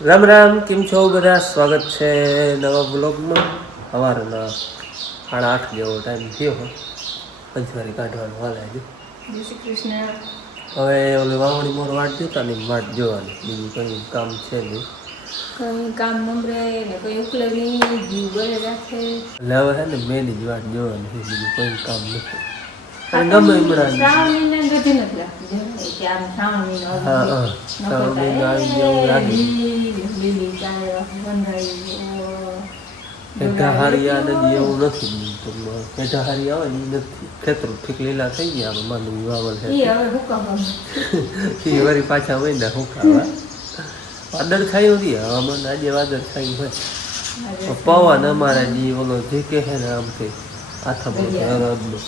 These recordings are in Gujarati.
રામ રામ, કેમ છો બધા? સ્વાગત છે નવા બ્લોગમાં. સવારના 8:30 જેવો ટાઈમ થયો હોય, પંચવારી કાઢવાનું હાલે હજુ. જય શ્રી કૃષ્ણ. હવે ઓલી વાવણી મોર વાટ જોતા ને વાટ જોવાની, બીજું કંઈ કામ છે નહીં. કઈ કામ નમરે ને કઈ ઉકલે નહીં, જીવ ગળે રાખે. એટલે હવે છે ને મેની જ વાટ જોવાની, બીજું કોઈ કામ નથી. અને આ ગમે તો હમણાં શ્રાવણ મહિના ગધી નથી લાગતી કે આમ શ્રાવણ મહિનો હા હા શ્રાવણ મહિનો આવી ગયો એવું લાગે. લીલી ચાય બંધાઈ હેઠા હારિયા નથી એવું નથી. હેઠા હારી આવે ને એ નથી. ખેતરો ઠીક લીલા થઈ ગયા, હવે માંડવી વાવલ છે એ હવે હુકમ એ વળી પાછા હોય ને હુકાવા. વાદળ છાયું નથી હવામાન, આજે વાદળ છાયું હોય. પવન અમારે જે ઓલો જે કહે ને આમ કે આથા રબનો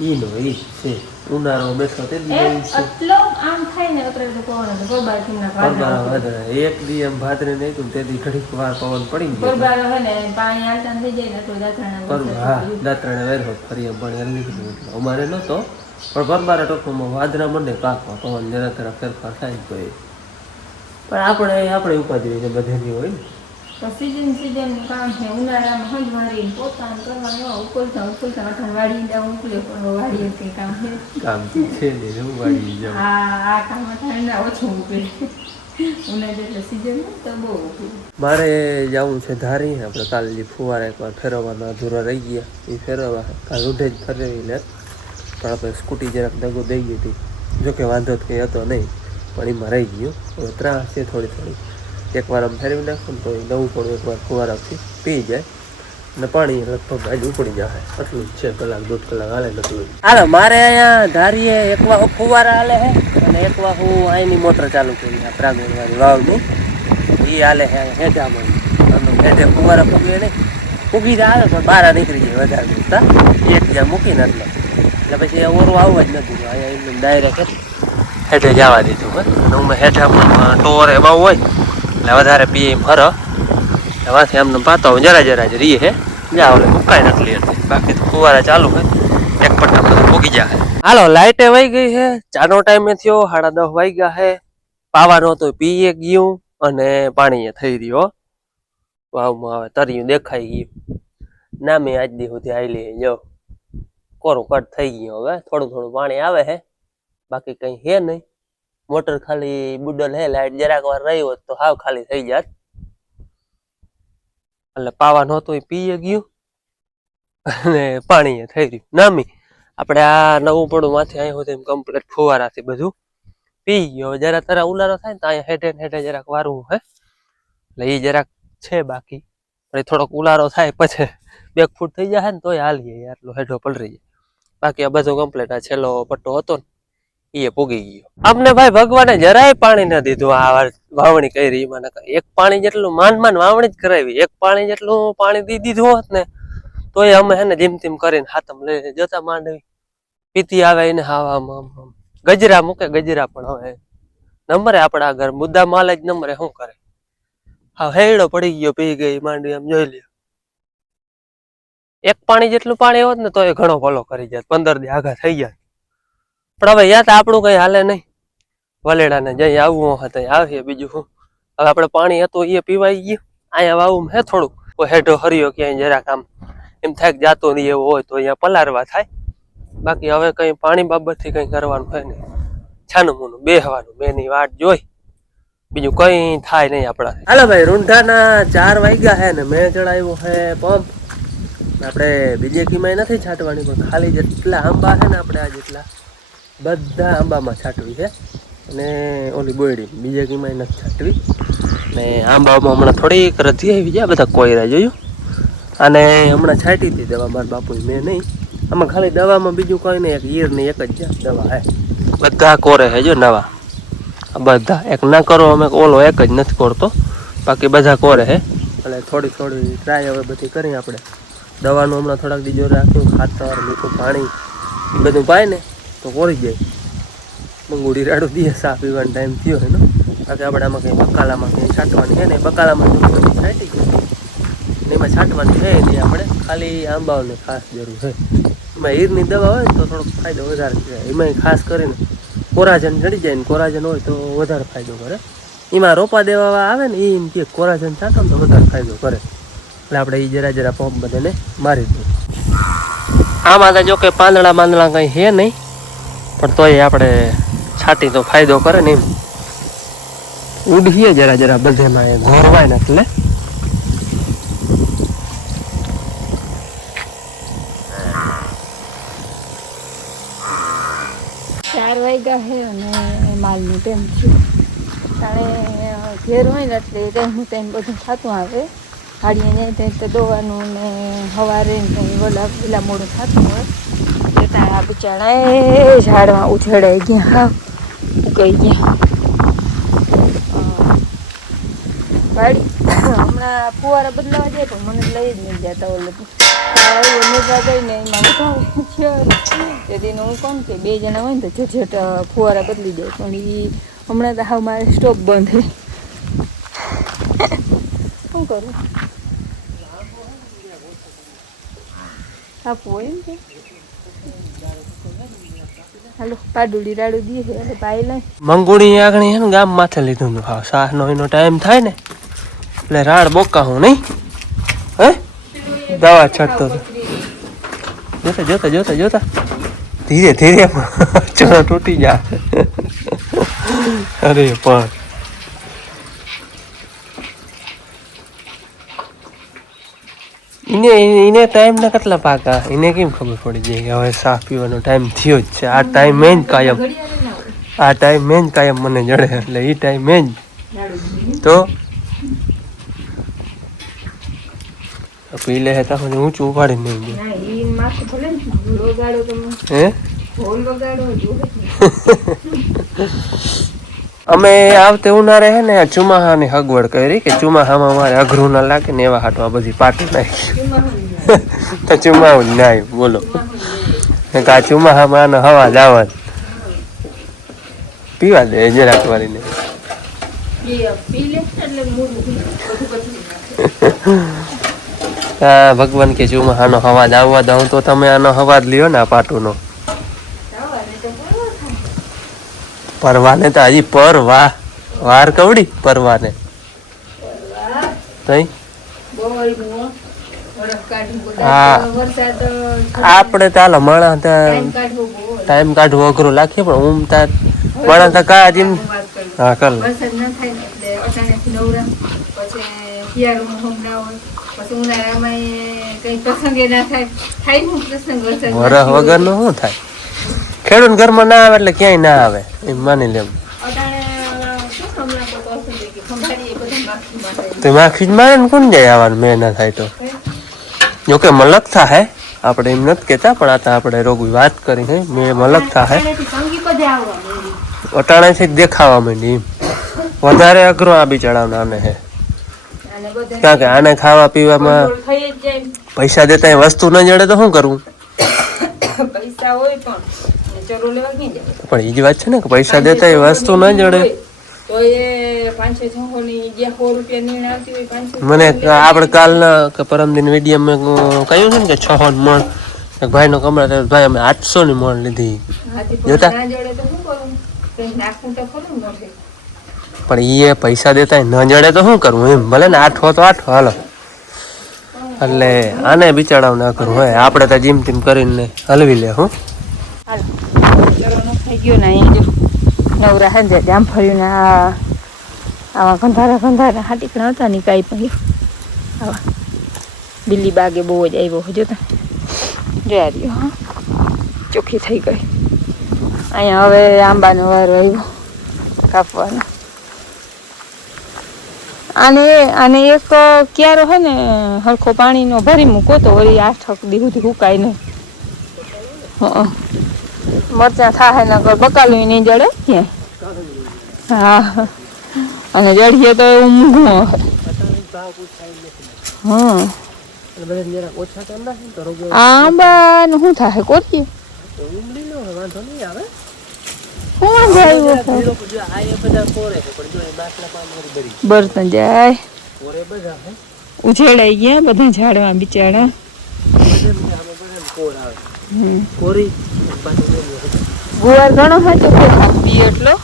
ઈનો ઈ છે. ઉનાળો બેઠો તે દી છે. એટલો આમ થાય ને અત્યારે તો કોણ હતો ગોબાથી ના પરબારા વાદળા એક દી એમ ભાદરે નહીં તો તે દી ઘડીક વાર પવન પડી ગયો. ગોબારો હોય ને પાણી આલતા થઈ જાય ને તો દાતરાના હા દાતરાને વેરો ફરી એમ પાણી હલી નીકળ્યું એટલે અમારે નહોતો. પણ પરબારા ટોપમાં વાદળા મંડે કાપવા પવન જરા તરા ફેરફાર થાય ને તો એ પણ આપણે ઉપાધિ હોય ને બધેની હોય ને. તો સીઝન કામ છે. ઉનાળામાં હંજવારી પોતાનું કરવાનું ઉકલતા અઠણ વાળી જાવ ઉકલે પણ વાળી કંઈ કામ છે કામ છે ને હું વાળી જાઉં. આ કામ ઠંડા ઓછું ઉકલે. ઉનાળા એટલે સીઝન તો બહુ ઉકલે. મારે જવું છે ધારી. આપણે કાલે જે ફુવારા એકવાર ફેરવવાના અધૂરા રહી ગયા એ ફેરવવા કાલ ઉઠે જ ફેરવી લે. પણ આપણે સ્કૂટી જરાક દગો દઈ ગઈ હતી, જોકે વાંધો જ કંઈ હતો નહીં, પણ એમાં રહી ગયું. હવે ત્રાસ છે થોડી એકવાર આમ ફેરવી નાખો ને તો એ નવું પણ એકવાર ફુવારાથી પી જાય અને પાણી લગભગ આજે ઉપડી જાય. આટલું જ છે, કલાક દોઢ કલાક હાલે નથી. હાલો મારે અહીંયા ધારીએ એકવાર ફુવારા હાલે છે અને એકવાર હું અહીંની મોટર ચાલુ કરી આ પ્રાગણવાળી વાવની એ હાલે છે હેઠામાં. હેઠે ફુવારા પૂગે નહીં, પૂગી જાય આવે પણ બહાર નીકળી જાય વધારે દોસ્તા એક જ્યાં મૂકીને એટલે પછી ઓરું આવવા જ નથી. અહીંયા એકદમ ડાયરેક્ટ હેઠે જવા દીધું હોય. હું હેઠામાં ટોર એમાં હોય એટલે વધારે પીએ ફરો એમાંથી આમને પાતા હોય જરા જ રીએ હે જ્યાં ઓલે મુકાય નથી હતી. બાકી તો ફુવારા ચાલુ હોય એક પટ્ટા બધા પૂગી જાય. હાલો લાઇટે વહી ગઈ છે, ચાનો ટાઈમે થયો 10:30 વાગ્યા છે. પાવાનો તો પીએ ગયું અને પાણીએ થઈ રહ્યો. વાવમાં હવે તરિયું દેખાઈ ગયું. નામે આજ દી સુધી આવેલી જો કોરું કટ થઈ ગયું. હવે થોડું પાણી આવે છે, બાકી કઈ હે નહીં. મોટર ખાલી બુડલ હે, લાઈટ જરાક વાર રહી હોત તો હાવ ખાલી થઈ જાત. એટલે પાવાનું હતું એ પીએ ગયું અને પાણી થઈ રહ્યું. નામી આપણે આ નવું પડું માંથી અહીં સુધી કમ્પ્લીટ ફુવારાથી બધું પી ગયો. જરા તરા ઉલારો થાય ને તો અહીંયા હેઠે જરાક વારવું હે એટલે એ જરાક છે. બાકી થોડોક ઉલારો થાય પછી 2 ફૂટ થઈ જાય ને તોય હાલીએ આટલો હેઠો પલરી જાય. બાકી આ બધું કમ્પ્લીટ આ છેલ્લો પટ્ટો હતો ને એ પૂગી ગયો. અમને ભાઈ ભગવાને જરાય પાણી ના દીધું. આ વાવણી કરી એમાં એક પાણી જેટલું માન વાવણી જ કરાવી. એક પાણી જેટલું પાણી દી દીધું હોત ને તો એ અમે હેને જેમ તેમ કરીને હાથમ લઈ જતા માંડવી પીતી આવે એને હાવામાં ગજરા મૂકે. ગજરા પણ હવે નંબરે આપણા ઘર મુદ્દા માલ જ નંબરે શું કરે. હા હેડો પડી ગયો, પી ગઈ માંડવી. આમ જોઈ લ્યો એક પાણી જેટલું પાણી હોત ને તો એ ઘણો ભલો કરી જાય, 15 દી આગા થઈ જાય. પણ હવે યાદ આપણું કઈ હાલે નહીં. વલેડા ને જઈ આવવું હતા આવીએ. બીજું શું હવે આપણે પાણી હતું એ પીવાઈ ગયું. અહીંયા વાવું હે થોડુંક હેઠો હરિયો ક્યાંય જરાક આમ એમ થાય કે જાતો નહીં એવું હોય તો અહીંયા પલારવા થાય. બાકી હવે કઈ પાણી બાબતથી કઈ કરવાનું હોય નહીં. છાનું મૂનું બેહવાનું, બેની વાટ જોઈ, બીજું કઈ થાય નહીં આપણા. હાલો ભાઈ રૂંઢાના 4 વાગ્યા હે ને મેં ચડાવ્યું હે પંપ. આપણે બીજે કીમાં નથી છાંટવાની, પણ ખાલી જેટલા આંબા છે ને આપણે આ જેટલા બધા આંબામાં છાંટવી છે. અને ઓલી બોયડી બીજે કીમાં નથી છાંટવી. ને આંબામાં હમણાં થોડીક રધી આવી જાય, બધા કોયરા જોયું. અને હમણાં છાંટી હતી દવા મારા બાપુ, મેં નહીં. આમાં ખાલી દવામાં બીજું કંઈ નહીં, એક ઈરની એક જ દવા હે. બધા કોરે છે જો નવા બધા. એક ના કરો અમે ઓલો એક જ નથી કોરતો, બાકી બધા કોરે છે. એટલે થોડી ટ્રાય હવે બધી કરી આપણે. દવાનું હમણાં થોડાક દી જોર રાખ્યું, ખાતર મીઠું પાણી એ બધું પાય ને તો કોરી જાય. મંગુડી રાડું દઈએ સા પીવાનો ટાઈમ થયો એનો. બાકી આપણે આમાં કંઈ બકાલામાં કંઈ છાંટવાની છે ને, બકાલામાં છાંટી ગયું ને એમાં છાંટવાની છે નહીં. આપણે ખાલી આંબાઓને ખાસ જરૂર છે. એમાં ઈરની દવા હોય ને તો થોડોક ફાયદો વધારે થાય. એમાં ખાસ કરીને કોરાજન ચડી જાય ને, કોરાજન હોય તો વધારે ફાયદો કરે. એમાં રોપા દેવા આવે ને એ એમ કે કોરાજન છાંટો તો વધારે ફાયદો કરે એટલે આપણે એ જરા જરા પંપ બધાને મારી દઈએ. આમાં તો જો કે પાંદડા બાંદડા કંઈ છે નહીં, પણ તોય આપણે છાંટી તો ફાયદો કરે ને એમ ઉડીએ જરા જરા બધેમાં એ ઘોરવાય ને એટલે 4 વાગ્યા છે અને માલનું ટાઈમ થયું. તાણે ઘેર હોય ને એટલે ટાઈમ ટાઈમ બધું થતું આવે. હાડીએ જાય ત્યાં તો દોવાનું ને સવારે પેલા મોડું થતું હોય. ત્યાં આ બિચારા એ ઝાડમાં ઉછળાઈ ગયા, હા ઉકાઈ ગયા. વાડી હમણાં ફુવારા બદલાવા જાય પણ મને લઈ જ નહીં જતા. ઓલે મેઘા ગઈ ને એમાં વધારે છે તેથી હું કહું કે 2 જણા હોય ને તો ઝટ ફુવારા બદલી જાય, પણ એ હમણાં તો હાવ મારે સ્ટોપ બંધ છે. શું કરું આપવું હોય એમ કે હાલો પાડુડી રાડું દઈએ છે એટલે પાઈ લઈ મંગુડી આગળ છે ને ગામ માથે લીધું હતું. હા શાહનો એનો ટાઈમ થાય ને એટલે રાડ બોકા હું નહીં હે દવા છટતો હતો. જોતા જોતા જોતા જોતા ધીરે ધીરે ચણો તૂટી જાય. અરે પણ એને ટાઈમ ના કેટલા પાકા એને કેમ ખબર પડી જાય કે હવે સાફ પીવાનો ટાઈમ થયો જ છે. આ ટાઈમ મેં જ કાયમ મને જડે એટલે એ ટાઈમ મેં જ તો પી લે હતા ઊંચું ઉપાડી નહીં ગયું. હે અમે આવતે ઉનાળે હે ને ચોમાહાની હગવડ કરી કે ચોમાહામાં મારે અઘરું ના લાગે ને એવા હાટવા બધી પાટી નાખી. તો ચોમાહું જ ના બોલો આ ચોમાહામાં આનો હવા જવા પીવા દે જરાક વાળીને. હા ભગવાન કે ચોમાહાનો હવાજ આવવા દઉં તો તમે આનો હવાજ લ્યો ને આ પાટુનો. પરવાને તો હજી પરવા વાર કવડી પરવાને તઈ હા આપણે ચાલો માણા ટાઈમ કાઢવો અઘરો લાગીએ પણ હું માણા તો કા હજી હા કર વરસ વગર નું શું થાય? ખેડૂત ઘરમાં ના આવે એટલે ક્યાંય ના આવે એમ માની લેવું. તો માખી જ મારે ને કોણ જાય આવવાનું મેં ના થાય તો જોકે મલક થાય આપણે એમ નથી કેતા પણ આ તો આપણે રોગી વાત કરી હે મેં મલક થાય અટાણેથી જ દેખાવા માંડી એમ વધારે અઘરો આ બિચારાને આને હે કારણ કે આને ખાવા પીવામાં પૈસા દેતા વસ્તુ ન જડે તો શું કરવું? પૈસા હોય પણ એ જ વાત છે ને કે પૈસા દેતા એ વસ્તુ ન જડે. મને આપણે કાલના કે પરમદિન વિડીયોમાં કહ્યું છે ને કે 6 મણ ભાઈનો કમરા ભાઈ અમે 800 ની મણ લીધી જોતા પણ એ પૈસા દેતા ન જડે તો શું કરવું એમ ભલે ને 8 તો 8 હાલો એટલે આને બિચારાવ ના કરવું હોય આપણે તો જીમ ટીમ કરીને હલવી લે. હું થઈ ગયો ને અહીંયા જો નવરા હે જામ ફર્યું ને આવા ગંધારા હાટીકણા હતા ને કાંઈ પણ આવા બિલ્લી બાગે બહુ જ આવ્યો જોતા જોયા રહ્યો. હા ચોખ્ખી થઈ ગઈ. અહીંયા હવે આંબાનો વારો આવ્યો કાપવાનો. આને એક ક્યારો હે ને હરખો પાણીનો ભરી મૂકો તો વળી 8 દી સુધી સુકાય નહીં. મરચાં થાય ને બકાલું નહીં જડે ક્યાંય. હા અને જડીએ તો એવું મૂંઘું હોય. હા આંબાનું શું થાય કોરીએ બરતન જાય ઉછેડાઈ ગયા બધા ઝાડવા બિચારા. ગુવાર ઘણો હતો પી એટલો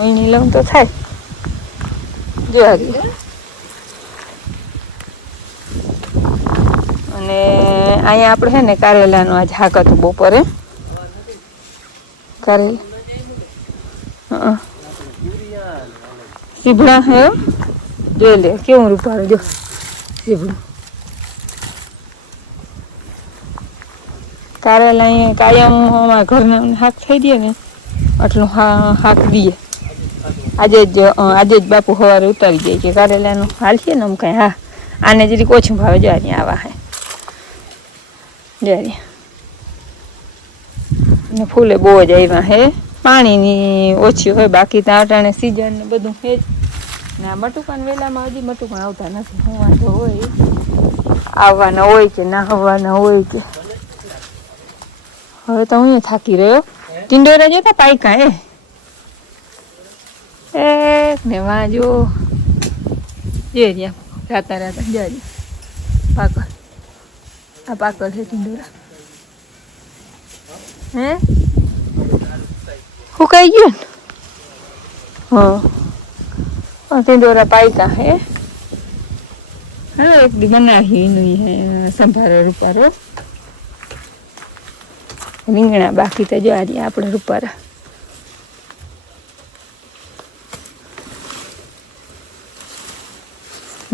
અહીં લઉં તો થાય જો આ રહ્યું. અને અહીંયા આપણે છે ને કારેલાનું આજ શાક હતું બપોરે. કારેલા સીભડા હે જોઈ લે કેવું રૂપારું જો સીભડું. કારેલા અહીંયા કાયમ અમારા ઘરના શાક થઈ દે ને આટલું શાક દઈએ. આજે જ બાપુ સવારે ઉતારી જાય કે કારેલાનું હાલ છે ને આમ કાંઈ હા આને જરીક ઓછું ભાવે જો અહીંયા આવા હે જ્યારે ને ફૂલે બહુ જ આવ્યા હે. પાણીની ઓછી હોય બાકી તો અટાણે સીઝન ને બધું હે જ ને આ મટુકાન વેલામાં હજી મટુકાન આવતા નથી. હું વાંધો હોય આવવાના હોય કે ના આવવાના હોય કે. હવે તો હું થાકી રહ્યો. ટિંડોરા જતા પાયકા એક ને વાંજો જે રહ્યા રાતા રાતા જારી પાકલ. આ પાકલ છે ટિંડોરા. હે સુકાઈ ગયો ને હા ટિંડોરા પાયકા હે. હા એક દી બનાવી એનું હે સંભારો રૂપારો. રીંગણા બાકી તો જો આજે આપણે રૂપારા.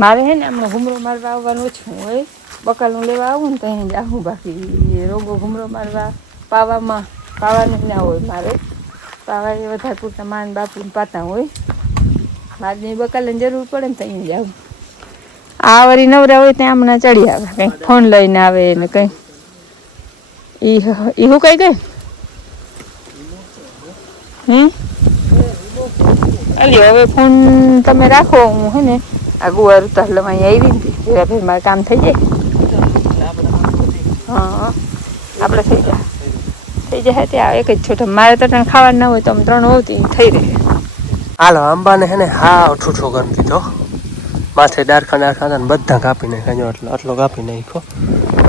મારે હે ને હમણાં ઘૂમરો મારવા આવવાનું ઓછું હોય. બકાલું લેવા આવું ને તો અહીં જાઉં. બાકી રોગો ઘૂમરો મારવા પાવાનું ના હોય મારે. પાવા એ વધારે પૂરતા માન બાપુને પાતા હોય. મારે બકાલાની જરૂર પડે ને તો અહીં જાઉં. આ વળી નવરા હોય ત્યાં હમણાં ચડી આવે કંઈક ફોન લઈને આવે ને કંઈ એ હું કઈ ગઈ અલી હવે ફોન તમે રાખો. હું હે ને આ ગુવાર ઉતાર અહીંયા આવી ને ભાઈ મારે કામ થઈ જાય. હા આપણે થઈ જાય ત્યાં એક જ છોટા. મારે તો ખાવાનું ના હોય તો આમ 3 હોતી થઈ રહે. હાલો આંબાને હે ને હા ઠૂઠો કરી દીધો. માથે ડારખા હતા ને બધા કાપી નાખ્યા. જો આટલો કાપી નાખ્યો.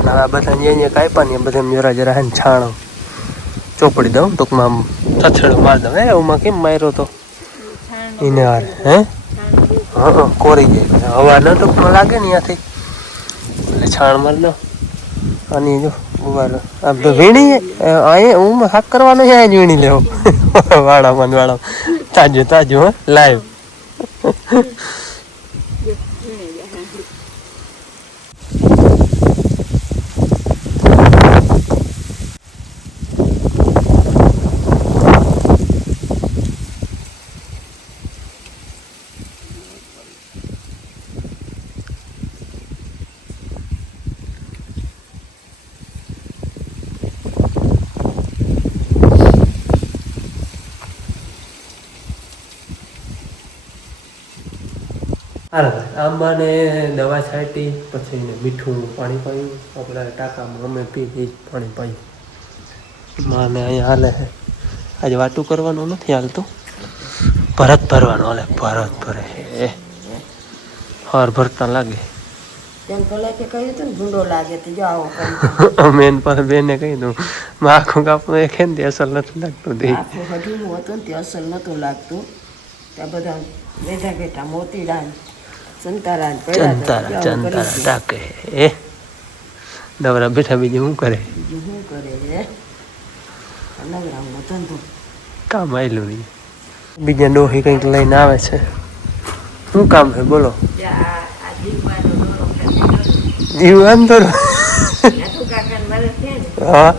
હવે આ બધા અહીંયા કાપ્યા ને બધા જરા જરા હે ને છાણો ચોપડી દઉં ટૂંકમાં આમ છછેડો મારી દઉં. એમાં કેમ માર્યો તો એને હાર હે હા કોરી જાય હવા ન ટૂંકમાં લાગે ને ત્યાંથી એટલે છાણ મારી દઉં. આની જો ગુવાર આ વીણી અહીંયા હું હાક કરવાનો છે. અહીંયા વીણી લેવો વાળામાં તાજું તાજું હો લાઈવ. આંબાને દવા છાંટી પછી એને મીઠું પાણી પાયું. આપણે ટાંકામાં અમે પી પાણી પાયું. માને અહીંયા હાલે છે. આજે વાટું કરવાનું નથી હાલતું. ભરત ભરવાનું હાલે. ભરત ભરે હર ભરતા લાગે. મેન પાસે બેને કહી દઉં આખું કાપનું એ ખેન તે અસર નથી લાગતું. અસર નતું લાગતું. ત્યાં બધા બેઠા બેઠા મોતીડા સંતારા ટાકે એ નવરા બેઠા બીજું શું કરે કામ આવેલું નહીં. બીજા ડોહી કંઈક લઈને આવે છે. શું કામ છે બોલો? જીવન તો હા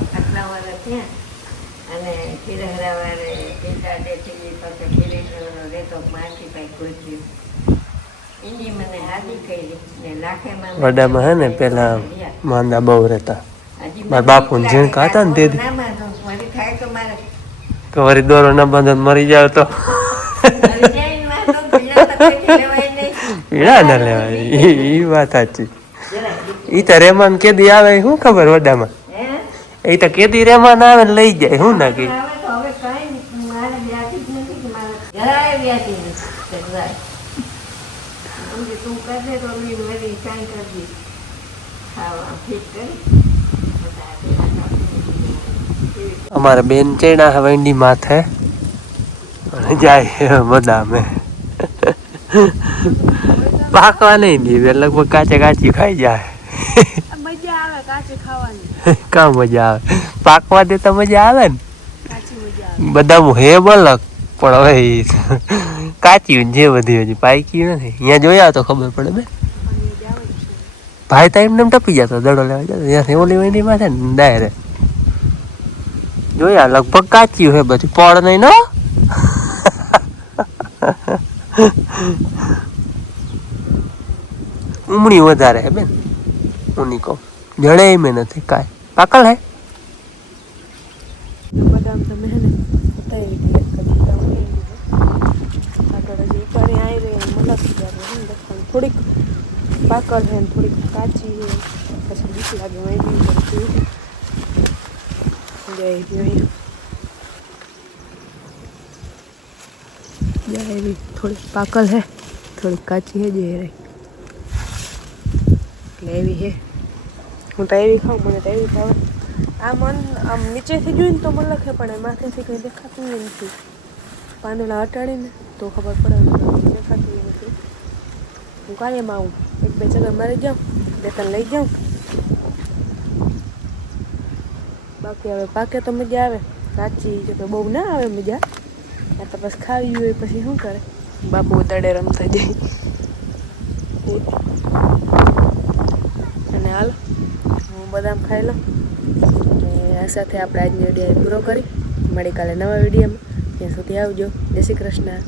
વડામાં હે ને પેલા માંદા બહુ રહેતા. મારા બાપુ ને ઝીણકા હતા ને તે તો વળી દોરો ના બાંધો મરી જાવ તો પીડા ના લેવાય. એ વાત સાચી. ઈ તો રહેમાન કેદી આવે શું ખબર વડામાં. એ તો કેદી રહેમાન આવે ને લઈ જાય શું ના કે અમારે બેન ચેડા વેંડી માથે જાય બદામે પાકવા નહીં દે લગભગ કાચે કાચી ખાઈ જાય. મજા આવે કાચી ખાવાની. કા મજા આવે પાકવા દે તો મજા આવે ને. કાચી મજા આવે. બદામ હે બલક પણ હવે કાચી જે બધી હજી પાકી નથી. અહીંયા જોયા તો ખબર પડે બે ભાઈ ટાઈમ ને ટપી જતો દડો લેવા જતો ત્યાંથી ઓલી વહીની પાસે ને ડાયરેક્ટ જોયા લગભગ કાચી હે બધી પડ નહીં નો. ઉમણી વધારે હે બેન ઉની કહું જડે એમ નથી કાંઈ પાકલ હે. બદામ તમે હે ને ઉતારી દે કદી આગળ હજી ઉતારી આવી રહી મલક થોડીક પાકલ છે ને થોડીક કાચી છે પછી બીક લાગે વાંધી પડતી જાય એવી થોડીક પાકલ છે થોડીક કાચી છે જે રહી એટલે એવી છે. હું તો એવી ખાઉં મને તો એવી ભાવે. આ મન આમ નીચેથી જોઈને તો મને લખે પણ માથેથી કંઈ દેખાતું નથી. પાંદડા હટાડીને તો ખબર પડે દેખાતું નથી. હું કાયમ આવું એક બે જગ્યા મારી જાઉં બે ત્રણ લઈ જાઉં. બાકી હવે પાકે તો મજા આવે કાચી જો કે બહુ ના આવે મજા. આ તો પછી ખાવી હોય પછી શું કરે બાપુ દડે રમતા જાય. અને હાલ હું બદામ ખાઈ લઉં અને આ સાથે આપણે આજનો વિડીયો પૂરો કરી મળી કાલે નવા વિડીયોમાં. ત્યાં સુધી આવજો. જય શ્રી કૃષ્ણ.